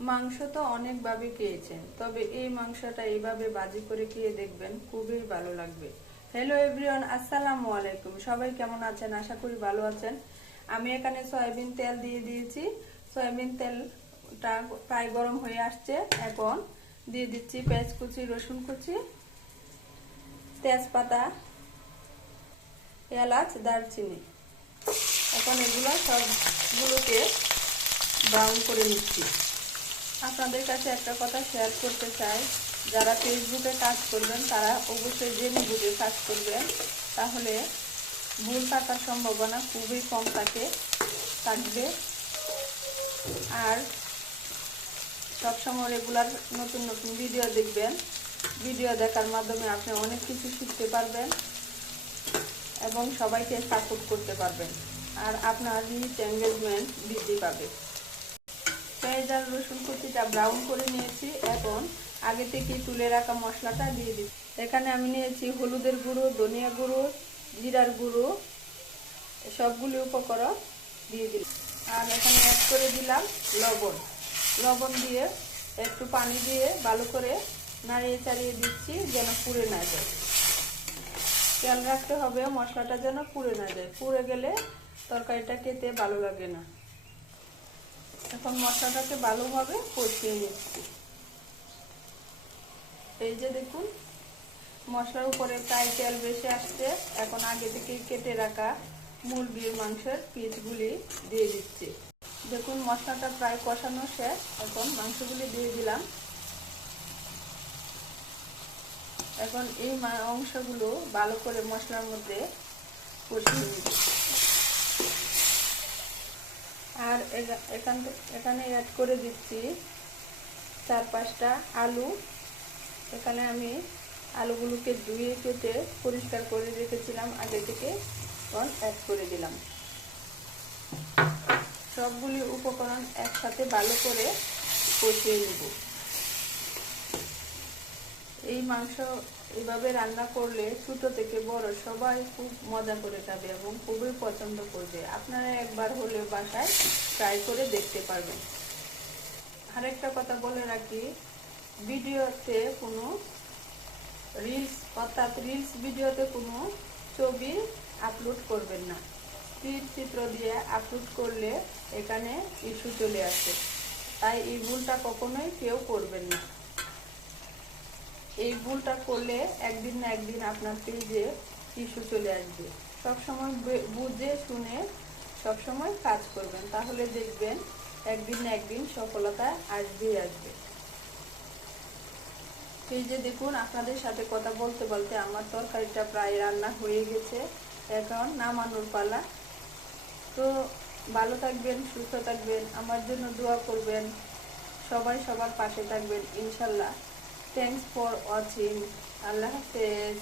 মাংস তো অনেকভাবে খেয়েছেন, তবে এই মাংসটা এইভাবে ভাজি করে খেয়ে দেখবেন, খুবই ভালো লাগবে। হ্যালো এভরিওয়ান, আসসালামু আলাইকুম। সবাই কেমন আছেন? আশা করি ভালো আছেন। আমি এখানে সয়াবিন তেল দিয়ে দিয়েছি। সয়াবিন তেলটা প্রায় গরম হয়ে আসছে। এখন দিয়ে দিচ্ছি পেঁয়াজ কুচি, রসুন কুচি, তেজপাতা, এলাচ, দারচিনি। এখন এগুলো সবগুলোকে ব্রাউন করে নিচ্ছি। আপনাদের কাছে একটা কথা শেয়ার করতে চাই, যারা ফেসবুকে কাজ করবেন তারা অবশ্যই জেনে বুঝে কাজ করবেন, তাহলে ভুল থাকার সম্ভাবনা খুবই কম থাকবে। আর সবসময় রেগুলার নতুন নতুন ভিডিও দেখবেন। ভিডিও দেখার মাধ্যমে আপনি অনেক কিছু শিখতে পারবেন এবং সবাইকে সাপোর্ট করতে পারবেন, আর আপনার রিচ এঙ্গেজমেন্ট বৃদ্ধি পাবে। পেঁয়াজ আর রসুন কুচিটা ব্রাউন করে নিয়েছি। এখন আগে থেকে তুলে রাখা মশলাটা দিয়ে দিচ্ছি। এখানে আমি নিয়েছি হলুদের গুঁড়ো, ধনিয়া গুঁড়ো, জিরার গুঁড়ো, সবগুলি উপকরণ দিয়ে দিলাম। আর এখানে অ্যাড করে দিলাম লবণ দিয়ে একটু পানি দিয়ে ভালো করে নাড়িয়ে চাড়িয়ে দিচ্ছি, যেন পুড়ে না যায়। খেয়াল রাখতে হবে মশলাটা যেন পুড়ে না যায়, পুড়ে গেলে তরকারিটা খেতে ভালো লাগে না। এখন মশলাটাকে ভালোভাবে কষিয়ে নিচ্ছি। এই যে দেখুন, মশলার উপরে প্রায় তেল বেশি আসছে। এখন আগে থেকে কেটে রাখা মুরগির মাংসের পিসগুলি দিয়ে দিচ্ছি। দেখুন মশলাটা প্রায় কষানো শেষ। এখন মাংসগুলি দিয়ে দিলাম। এখন এই অংশগুলো ভালো করে মশলার মধ্যে কষিয়ে নিচ্ছি। আর এখানে অ্যাড করে দিচ্ছি 4-5টা আলু। এখানে আমি আলুগুলোকে ধুয়ে কেটে পরিষ্কার করে রেখেছিলাম আগে থেকে, এখন অ্যাড করে দিলাম। সবগুলি উপকরণ একসাথে ভালো করে কষিয়ে নেব। এই মাংস এভাবে রান্না করলে ছোট থেকে বড় সবাই খুব মজা করে খাবে এবং খুবই পছন্দ করবে। আপনারা একবার হলে বাসায় ট্রাই করে দেখতে পারবেন। আরেকটা কথা বলে রাখি, ভিডিওতে কোনো রিলস ভিডিওতে কোনো ছবি আপলোড করবেন না। চিত্র দিয়ে আপলোড করলে এখানে ইস্যু চলে আসে, তাই এই ভুলটা কখনোই কেউ করবেন না। এই ভুলটা করলে একদিন না একদিন আপনার পেজে ইস্যু চলে আসবে। সবসময় বুঝে শুনে সবসময় কাজ করবেন, তাহলে দেখবেন একদিন না একদিন সফলতা আসবেই আসবে। এই যে দেখুন, আপনাদের সাথে কথা বলতে বলতে আমার তরকারিটা প্রায় রান্না হয়ে গেছে। এখন নামানোর পালা। তো ভালো থাকবেন, সুস্থ থাকবেন, আমার জন্য দোয়া করবেন, সবাই সবার পাশে থাকবেন ইনশাল্লাহ। Thanks for watching. আল্লাহ হাফেজ।